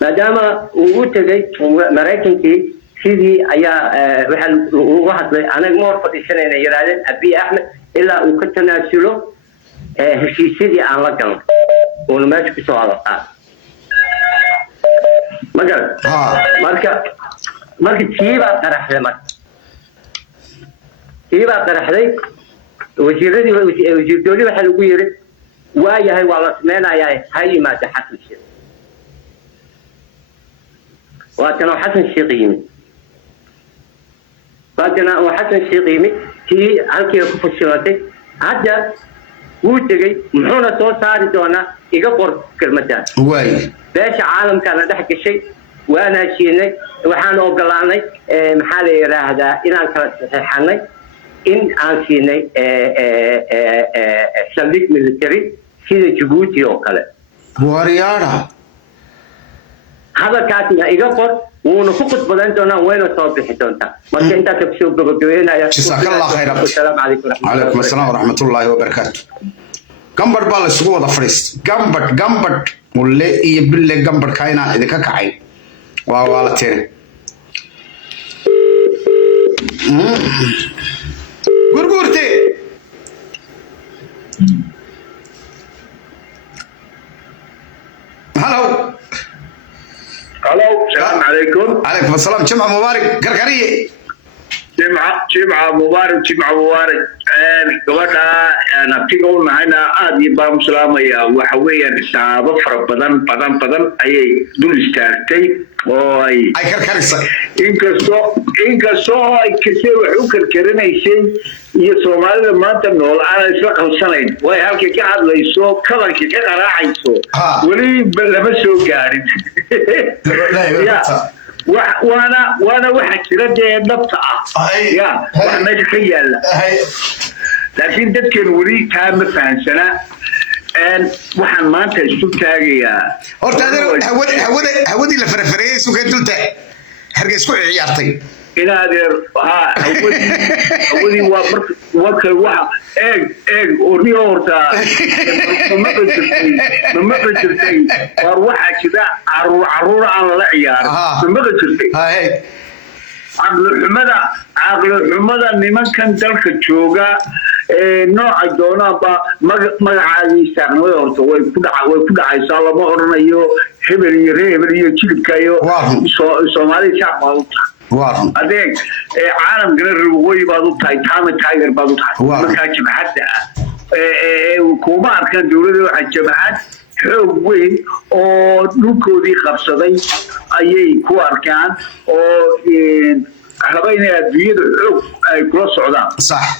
ما دام وجودتي ومراكنتي سيدي أيا واحد أنا مورفة السنة يرادن أبي أحمد إلا وكتنا سلو في سيدي عن لقنا ونمشي بسؤال ما قال مركز تيبا طرح لي تيبا طرح لي وزير دولي waxaa lagu yiri waayahay waa la sameeynaa hay ma taxasul shir وكان حسن الشيقيمي في halkii ku fashiratay hadda wuu tagay muxuuna soo saari doonaa iga qor kelmadda way beesha caalamka la dhex gashay waana heshiinay waxaan ogolaanay maxaa la yiraahdaa inaan kala saxeexanay in aan siinay saldhig military sida Djibouti oo kale wariyada هذا كاتب إيجابور ونفقد بدنتنا وين صوب حيتونتا ما كنت تبشر بقولنا يا جزاك الله خير السلام عليكم وعليكم السلام ورحمة الله وبركاته جنبر بالسوق ضفريس جنبر ولا يبلغ جنبر كاينا إذا كعين وعلى تاني غرغرتي هلو السلام عليكم. عليكم السلام. جمعة مبارك قرقرية. جمعة مبارك. gabadha naftigow mahayna aad iyo baan salaamaya waxa weeyaan xisaabo fara badan ayay dul istaagtay oo ay karkarisay inkastoo ay kasii wax u karkarinaysay iyo Soomaalida maanta nool aan isla qabsanayn way halkii ka hadlayso kalankii ka qaraacayso wali lama soo gaarin وانا واحد كده نبطة يا واحد ماشي خيال لكن ده كان ولي كان مثلا سنة واحد ما انت شو تاجي يا هودي لفرفريس وكنت قلت هرجع سكوع عيارتي إلى هذا هودي وكل واحد أورتا ما قلتي واحد كذا عرورة على العيار ما قلتي عقل الحمدة نمان كان تلك الشوقة نوع الدونا ما عادي يستعملوا أورتا ويكون عايز الله ما أورنا يو هبل يشيل كيو سومالي شعب أديك عالم قرر وغوي بعضو تاي تايجر بعضو تاي مركا جمعات وكوما أركان دولة واحد جمعات حوق وين أو نوكو دي خبصدي أيي كو أركان أو حباينا الدنيا حوق كروس سعودان صح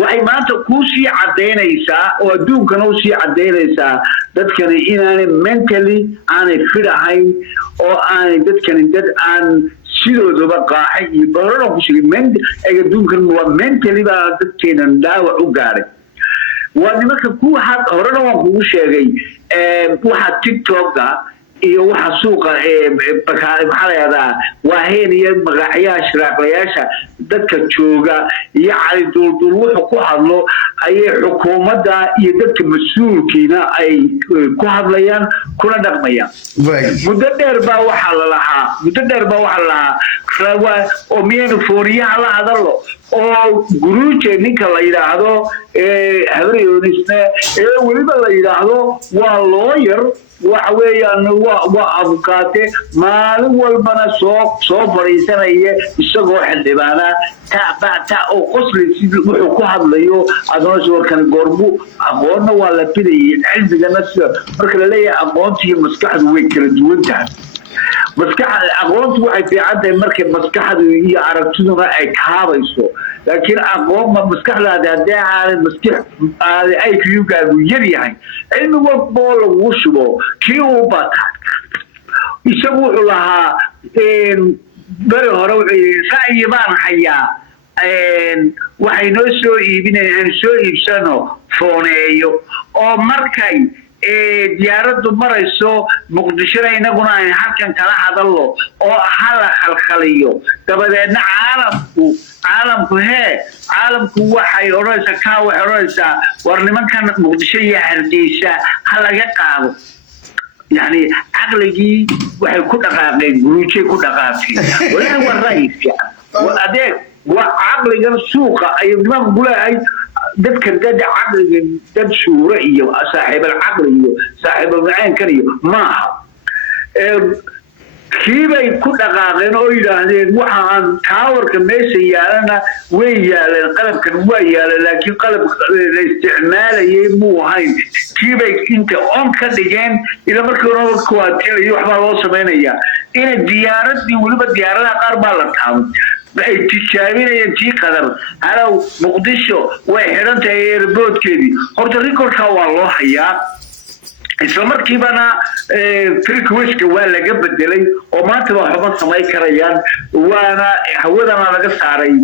waxay maanta ku sii cadeynaysaa oo adduunkana u sii cadeynaysaa dadkani inaanay mentally aanay fit ahayn oo aanay dadkani dad aan sidoodaba qaaxay iyo bararo ku sheegay adduunkan waa mentally baa dadkeena dhaawac u gaaray waa nimanka ku horena waan kugu sheegay waxa TikTok-ga iyo waxa suuqa maxaa la yiraahdaa waa heeniya magacayaasha shiraaqlayaasha dadka jooga iyo cali duldul wuxuu ku hadlo ayay xukuumadda iyo dadka mas'uulkiina ay ku hadlayaan kuna dhaqmayaan muddo dheer baa waxa la lahaa rawa oo miyaynu fooriyaha la hadalo oo guruuje ninka la yiraahdo habriyoonisna weliba la yiraahdo waa lawyer waxa weeyaan waa abukaate maalin walbana soo fariisanaya isagoo xildhibaana ta oo qosli wuxuu ku hadlayo adoon warkan goorbu aqoonna waa la bidayay cilmigana sida marka la leeyahay aqoonta iyo maskaxdu way kala duwan tahay maskaxda aqoontu waxay fiicantahay markay maskaxdu iyo aragtiduna ay kaabayso laakiin aqoon maskaxdaada haddii aanay maskax IQ-gaagu yar yahay cilmi walba oo lagu shubo kii uu bata isagu wuxuu lahaa bari hore ra'yi baan hayaa waxay noo soo iibinayaan soo iibsano fooneeyo oo markay diyaaraddu marayso muqdishona inaguna aan halkan kala hadalno oo hala khalkhaliyo dabadeedna caalamku waxay odhanaysaa war nimankan muqdisho iyo hargeysa ha laga qaado يعني عقلي waxay ku dhaqaaqeen guruujay ku dhaqaaqeen walahi waa raayis adeeg waa caqligan suuqa ay niman gulahay dadka dad caqliga dad shuura iyo saaxiib al-aqli iyo saaxiib al-macaan kaliya maaha kiibay ku dhaqaaqeen oo yiraahdeen waxaan taawarka meesha yaalana way yaaleen qalabkan waa yaaleen laakiin qalab la isticmaalayay muu ahayn kiibay inta on ka dhigeen ila markii hore ku waatay waxba loo sameeynaya in diyaaradii waliba diyaaradaha qaar baa la taabay ay tijaabinayeen tii qadar halow muqdisho way xirantahay airportkeedii horta recordka waa loo hayaa isla markiibana frequency waa laga bedelay oo maanta waxba samay karayaan waana hawadana laga saaray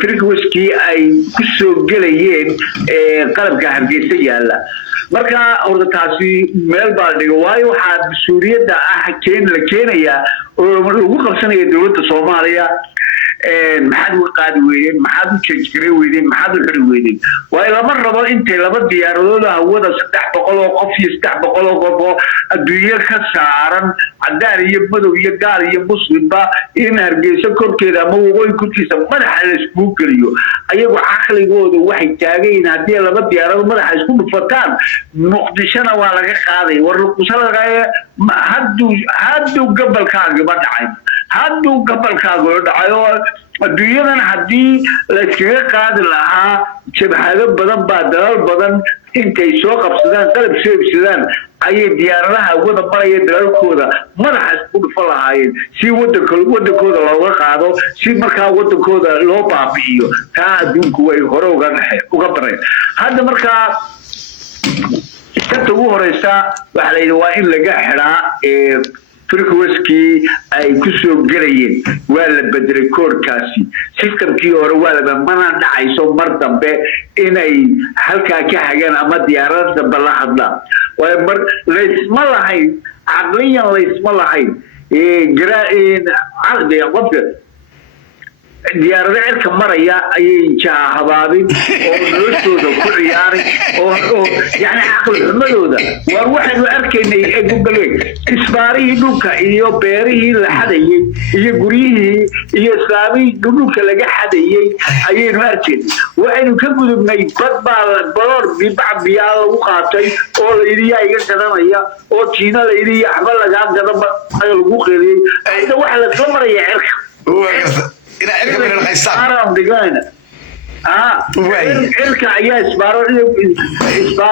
frequency ay ku soo galayeen qalabka hargeysa yaala marka horta taasi meel baa dhigo waayo waxa Suuriyeeda ah la keenaya oo lagu qabsanaya dawladda Soomaaliya maxaad u qaadi weeyeen maxaad u jeejirey weeyeen maxaad u xiri weeyeen way lama rabo intay laba diyaaradood hawada 300 oo qof iyo 300 oo qof adduunyo ka saaran cadaan iyo madow iyo gaar iyo muslimba in hargeysa korkeeda ama waqooyi korkiisa madaxa la isku geliyo ayagu caqligooda waxay taageen hadii laba diyaaradood madaxa isku dhufataan muqdishana waa laga qaaday war kusalaga haddu gabalkaaga ma dhacay haddu gabalkaaga dhacayo adduunyadan hadii la iskaga qaadi lahaa jabhado badan baa dalal badan intay soo qabsadaan qalab sheegsadaan ay diyaaradaha wada maraya dalalkooda madaxa isku dhufan lahaayeen si wadankooda looga qaado si markaa wadankooda loo baabi'iyo taa adduunku way hore uga bareen hadda markaa inta ugu horeysa waxa la yidhi waa in laga xiraa frequency ay ku soo galayeen waa la bedelay koorkaasi systemkii hore waa la mana dhacayso mar dambe inay halka ka hagaan ama diyaarada balla hadla way mar leesma lahayn aqliyan leesma lahayn jaraa'in aqdi qofka diyaarada cirka maraya ayay jaahabaabin oo noloshooda ku ciyaaray oo yani aqli xumadooda war waxaanu arkaynay ee Google isbaarihii dhulka iyo beerihii la xadayay iyo guriyihii iyo islaamii dhulka laga xadayay ayaynu arkaynay waxaynu ka gudubnay balor biyaa lagu qaatay oo la yiri iga gadanaya oo China la yiri waxba laga gadaba lagu qeeliyay ayda waxa la soo maraya cirka إلى إلك من القيصر. أنا دقينا. إلك عياش إسبار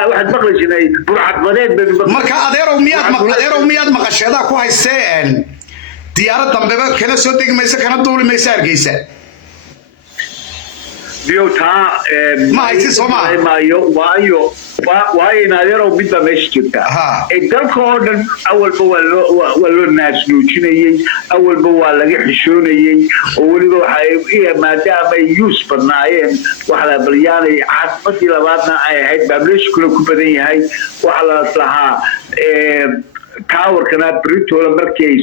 واحد بقول شناي برعت بديت. مركا أديرو مياد مقشة كوه السائل. ديارة تنبأ كنا صدق ميسا كنا دول ميسار جيسا. بيوتا ما هي سوما. ما يو واي نادرو بيتا مشكلة. الدكتور أول بوالو الناس نوشيني أول بوالو حشوني أول بوالو ما دام يوسف النايم وحلا برياني عصبتي لبعضنا هاي بابلش كل كوبري هاي وحلا أصلها تاور كنا بريتو لمركي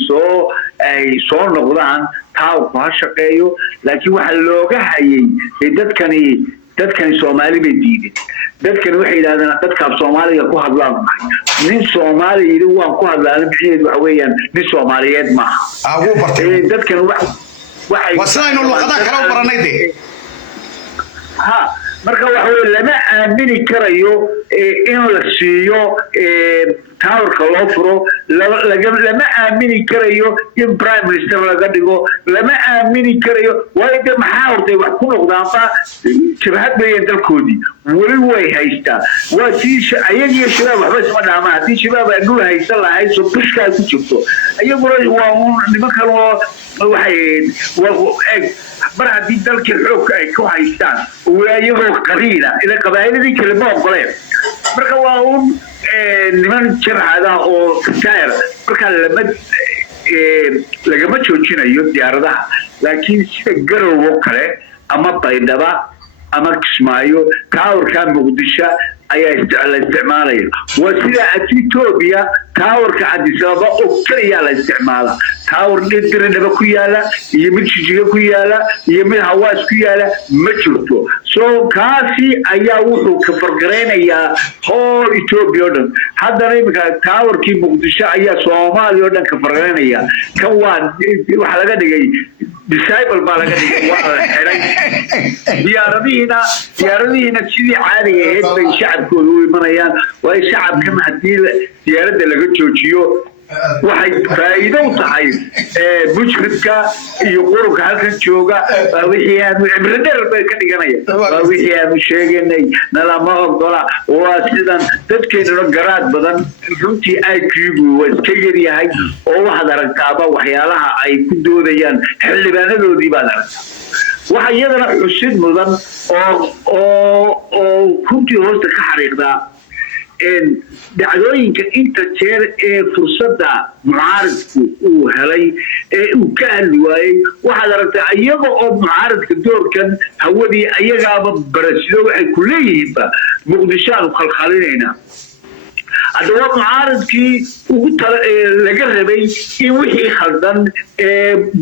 سو نقدان تاور بهالشقيو لكن وحلوجه هاي dadkani Soomaali bay diiday dadkan waxay yiraahdaan dadka Soomaaliga ku hadlaan nin Soomaaliyeed waan ku hadlaan bixiyad wax weeyaan nin Soomaaliyeed ma ugu bartay dadkan waxay wasaynu luqada kala baranayde marka wax weey lama aamini karayo in la siiyo tawarka loo furo lama aamini karayo in prime minister laga dhigo lama aamini karayo waayda maxaa hortay wax ku noqdaanba jabhad bay dalkoodii wali way haystaa waa si ayaga shabaab waxba isma dhaamaa hadii shabaab ay dhul haysan lahayd soo bushka ku jirto ayaguna waa nimankan waxay mar haddii dalkii xoog ay ku haystaan waayagoo qariina ila qabaayladii kale ma ogoleen marka waa niman jabhada oo fitaayr marka lagama joojinayo diyaaradaha laakiin sida garowo kale ama baydhaba ama Kismaayo taawurka Muqdisho ayaa isticmaalaya wasida Ethiopia taawurka Addis Ababa oo kaliya la isticmaala taawur dhidhiidhaba ku yaala iyo mid jijiga ku yaala iyo mid hawaas ku yaala ma jirto soo kaasi ayaa wuxuu ka farqareynayaa whole Ethiopia haddana imika taawarkii muqdisho ayaa soomaaliya oo dhan ka farqeynaya kan waa waxa laga dhigay disciple baa laga dhigay waa la xiray diyaaradihiina sidii caadiga ahayd bay shacabkooda u imanayaan waa shacabkan haddii diyaaradda laga joojiyo waxay faa'iido u tahay mujrimka iyo qurubka halkan jooga waa wixii aanu cibradheer bay ka dhiganaya waa wixii aanu sheegaynay nalama ogola waa sidan dadkeennuna garaad badan runtii IQ-gu waa iska yaryahay oo waxaad aragtaaba waxyaalaha ay ku doodayaan xildhibaanadoodii baad aragtaa waxa iyadana xusid mudan oo runtii hoosta ka xariiqdaa dacdooyinka inta jeer ee fursadda mucaaridku uu helay ee uu ka hadli waayey waxaad aragtaa iyaga oo mucaaridka doorkan hawadii ayagaaba barasido waxay ku leeyihiinba muqdisho aanu khalkhalinaynaa haddaba mucaaridkii laga rabay in wixii khaldan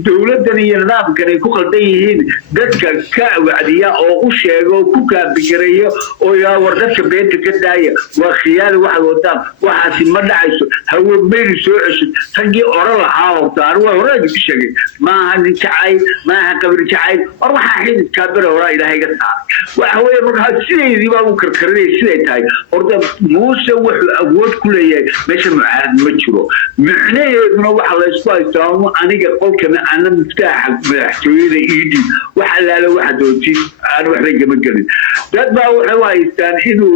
dowladdan iyo nidaamkan ay ku khaldan yihiin dadka ka wacdiya oo u sheega oo ku kaabigareeya oo yaa war dadka beenta ka daaya waa khiyaali waxaad wadaan waxaasi ma dhacayso hawo meyli soo ceshid raggii oro lahaa horta anigu waa hore idinku sheegay maaha nin jacayl maaha qabri jacayl war waxaa xididkaa bere horaa ilaahay ga saaray waxa weeye markaa sideedii baa u karkarinaya siday tahay horta muuse wuxuu awood ku leeyahay meesha mucaarad ma jiro micnaheeduna waxa la isku haystaa aniga qolkana ana miftaaxa madaxtooyada iidhi waxa laala waxa doontiis aan waxba gama gelin dad baa waxay u haystaan inuu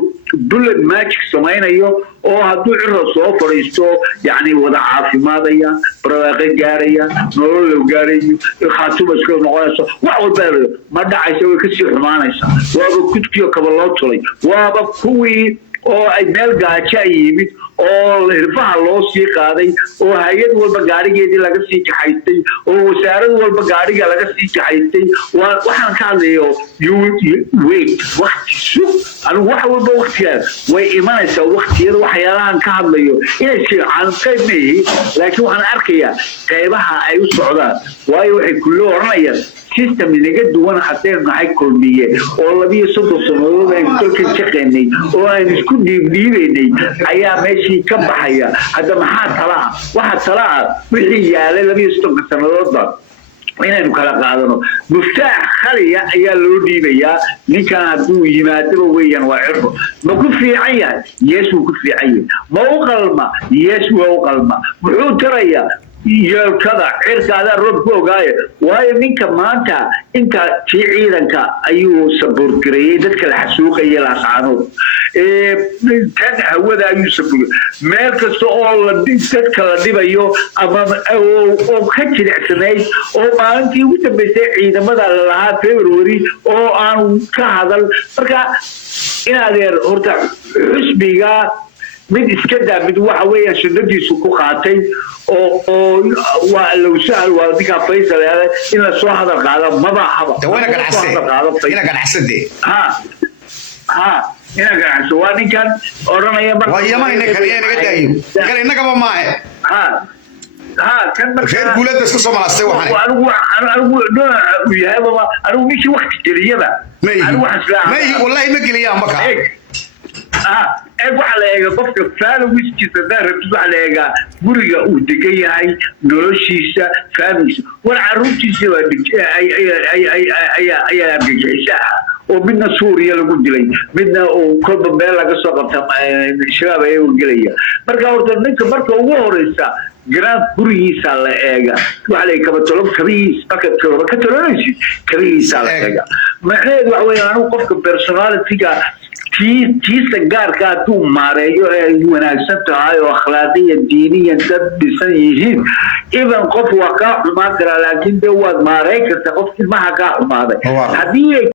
bullet magic samaynayo oo hadduu ciro soo fadhiisto yacni wada caafimaadaya barwaaqo gaaraya nolol loo gaarayo khaatuma iska noqonayso wax walba ma dhacaysa way kasii xumaanaysaa waaba kudkiyo kaba loo tulay waaba kuwii oo ay meel gaajo ay yimid oo hirfaha loo sii qaaday oo hay-ad walba gaarigeedii laga sii kaxaystay oo wasaarad walba gaariga laga sii kaxaystay waxaan ka hadlayo wait waqti sug anigu wax walba waqtigaas way imanaysaa waqtiyada waxyaalahan ka hadlayo inay fiican qayb meehi laakiin waxaan arkayaa qaybaha ay u socdaan waayo waxay kullo oranayaan system inaga duwan haddeen nahay kulmiye oo 12 sanadood aynu dalkan shaqeynay oo aynu isku dhiibdhiibaynay ayaa meeshii ka baxaya hadda maxaa talaa waxa talaa wixii yaalay 12 sanadoodba inaynu kala qaadano muftaax khaliya ayaa loo dhiibayaa ninkan hadduu yimaadaba weeyaan waa cirro ma ku fiican yahay yes wuu ku fiican yahay ma u qalma yes waa u qalma muxuu tarayaa يركض عرك هذا الرب فوقاي واي منك ما أنت ciidanka ayuu support gareeyay dadka la xasuuqay la saano tan hawada ayuu support meel kasta oo la dadka la dhibayo ama oo ka jilicsanay oo maalintii ugu dambeysay ciidamada lahaa February oo aan ka hadal marka inaad horta xusbiga mid iska daamid waxa weeyaan shidadiisu ku qaatay oo waa loo sahal waa diga Faysal in la soo hadal qaado maba haba ina ganacsadee ina ganacso waa ninkan oranaya waa yamaayna kaliya naga daayo kale inagaba ma kan reer guuleed isku soo malaastay anigu yaaba anigu miki waqti geliyaba anigu wallahi ma geliyaan marka waxa la eega qofka faalowskiisa darabtu waxa la eega guriga uu degan yahay noloshiisa faamiisa war caruurtiisa waa ay argagixisa oo midna Suuriya lagu dilay midna oo kolba meel laga soo qabtay shabaab ay u gelaya marka horta ninka marka ugu horeysa grand gurigiisa la eega waxa la kaba tolo kabiisa ka tolonaysi kabiisa la eega macnaheedu waxa weeyaan anigu qofka personality-ga tiisa gaarka tuu maareeyo ay wanaagsan tahay oo akhlaaqiyan diiniyan dad dhisan yihiin even qof waa ka xumaan kara laakiin dee waad maareyn kartaa qof ilmaha ka xumaaday haddii